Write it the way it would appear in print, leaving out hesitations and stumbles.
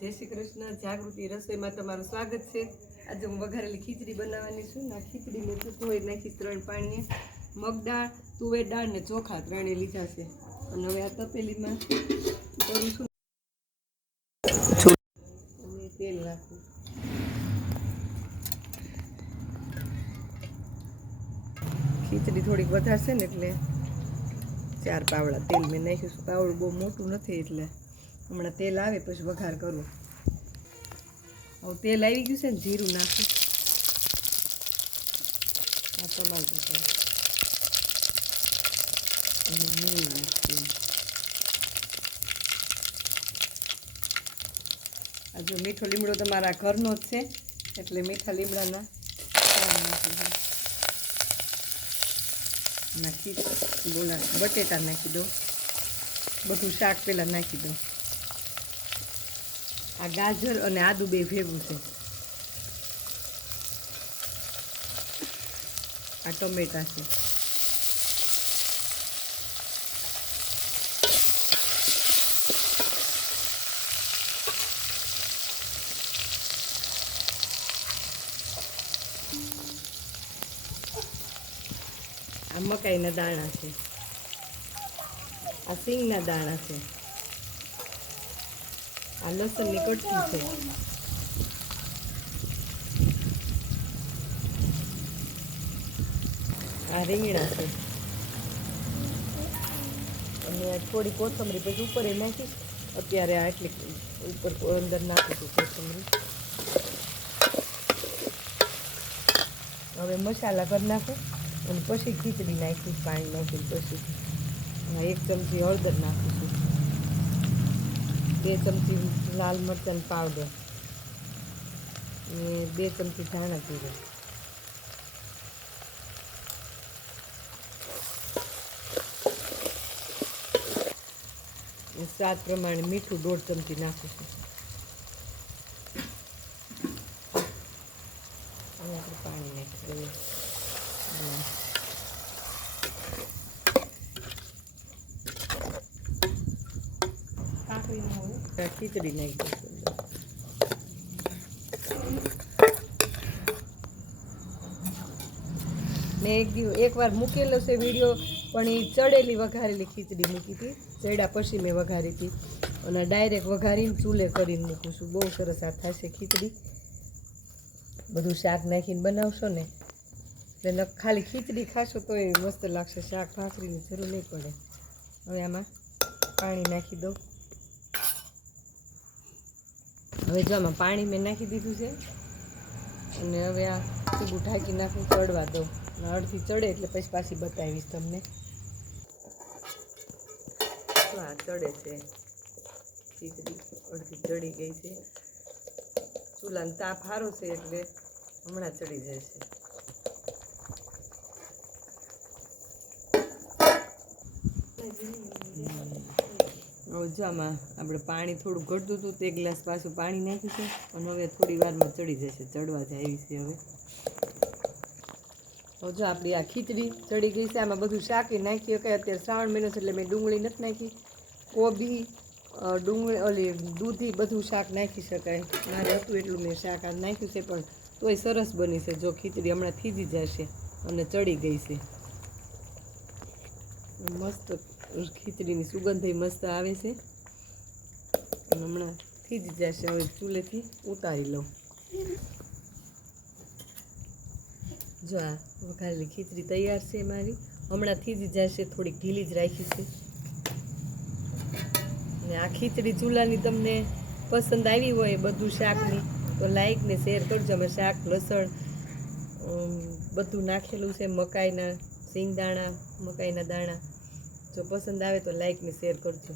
જય શ્રી કૃષ્ણ. જાગૃતિ રસોઈમાં તમારું સ્વાગત છે. આજે હું વઘારેલી ખીચડી બનાવવાની છું. આ ખીચડી મેં ધોઈ નાખી 3 પાણીએ. મગ દાળ, તુવેર દાળ ને ચોખા 3 લીધા છે. અને હવે આ તપેલીમાં કરું છું અને તેલ નાખું. ખીચડી થોડીક વધારશે ને એટલે 4 પાવડા તેલ મેં નાખ્યું. પાવડું બહુ મોટું નથી એટલે હમણાં તેલ આવે પછી વઘાર કરું. હવે તેલ આવી ગયું છે ને જીરું નાખું. આ ટમાટર અને મીઠું નાખું. આ જો મીઠો લીમડો તમારા ઘરનો જ છે એટલે મીઠા લીમડાના નાખી બોલા બટેટા નાખી દો. બધું શાક પહેલાં નાખી દો. આ ગાજર અને આદુ બે ભેગું છે. આ ટમેટા છે. આ મકાઈના દાણા છે. આ સિંગના દાણા છે. આ લસણની કટકી છે. આ રીંગણા છે. અને થોડી કોથમરી પછી ઉપર નાખીશ. અત્યારે આ એટલી ઉપર અંદર નાખીશું કોથમરી. હવે મસાલા કરી નાખું અને પછી ખીચડી નાખીશ. પાણી નાખીને પછી 1 ચમચી હળદર નાખીશું. 2 ચમચી લાલ મરચાં પાવડર અને 2 ચમચી ધાણા જીરું. સ્વાદ પ્રમાણે મીઠું 1.5 ચમચી નાખીશું. અને આપણે પાણી નાખી દઈએ. ખીચડી નાખી દઈશું. મેં એકવાર મૂકેલો છે વિડીયો, પણ એ ચડેલી વઘારેલી ખીચડી મૂકી હતી. ચડ્યા પછી મેં વઘારી હતી અને ડાયરેક્ટ વઘારીને ચૂલે કરીને મૂકું છું. બહુ સરસ આ થશે ખીચડી. બધું શાક નાખીને બનાવશો ને એટલે ખાલી ખીચડી ખાશો તો એ મસ્ત લાગશે. શાક ભાખરીની જરૂર નહીં પડે. હવે આમાં પાણી નાખી દઉં. હવે જો આમાં પાણી મેં નાખી દીધું છે અને હવે આ સીબું ઢાંકી નાખું, ચડવા દઉં. અડધી ચડે એટલે પછી પાછી બતાવીશ તમને. હા, ચડે છે ખીચડી. અડધી ચડી ગઈ છે. ચૂલાનો તાપ સારો છે એટલે હમણાં ચડી જાય છે. હવે જો આમાં આપણે પાણી થોડું ઘટતું હતું, 1 ગ્લાસ પાછું પાણી નાખ્યું છે અને હવે થોડી વારમાં ચડી જશે. ચડવા જાય છે હવે. જો આપણી આ ખીચડી ચડી ગઈ છે. આમાં બધું શાક નાખ્યું કે અત્યારે શ્રાવણ મહિનો છે એટલે મેં ડુંગળી નથી નાખી. કોબી, ડુંગળી, ઓલી દૂધી બધું શાક નાખી શકાય. મારે હતું એટલું મેં શાક આ નાખ્યું છે, પણ તોય સરસ બની છે. જો ખીચડી હમણાં થીજી જશે અને ચડી ગઈ છે. મસ્ત ખીચડીની સુગંધ મસ્ત આવે છે અને હમણાં થીજી જશે. હવે ચૂલેથી ઉતારી લઉં. જો આ વઘારેલી ખીચડી તૈયાર છે મારી. હમણાં થીજી જશે. થોડીક ઢીલી જ રાખી છે. અને આ ખીચડી ચૂલાની તમને પસંદ આવી હોય બધું શાકની તો લાઈક ને શેર કરજો. અમે શાક, લસણ બધું નાખેલું છે. મકાઈના સિંગદાણા, મકાઈના દાણા. જો પસંદ આવે તો લાઈક ને શેર કરજો.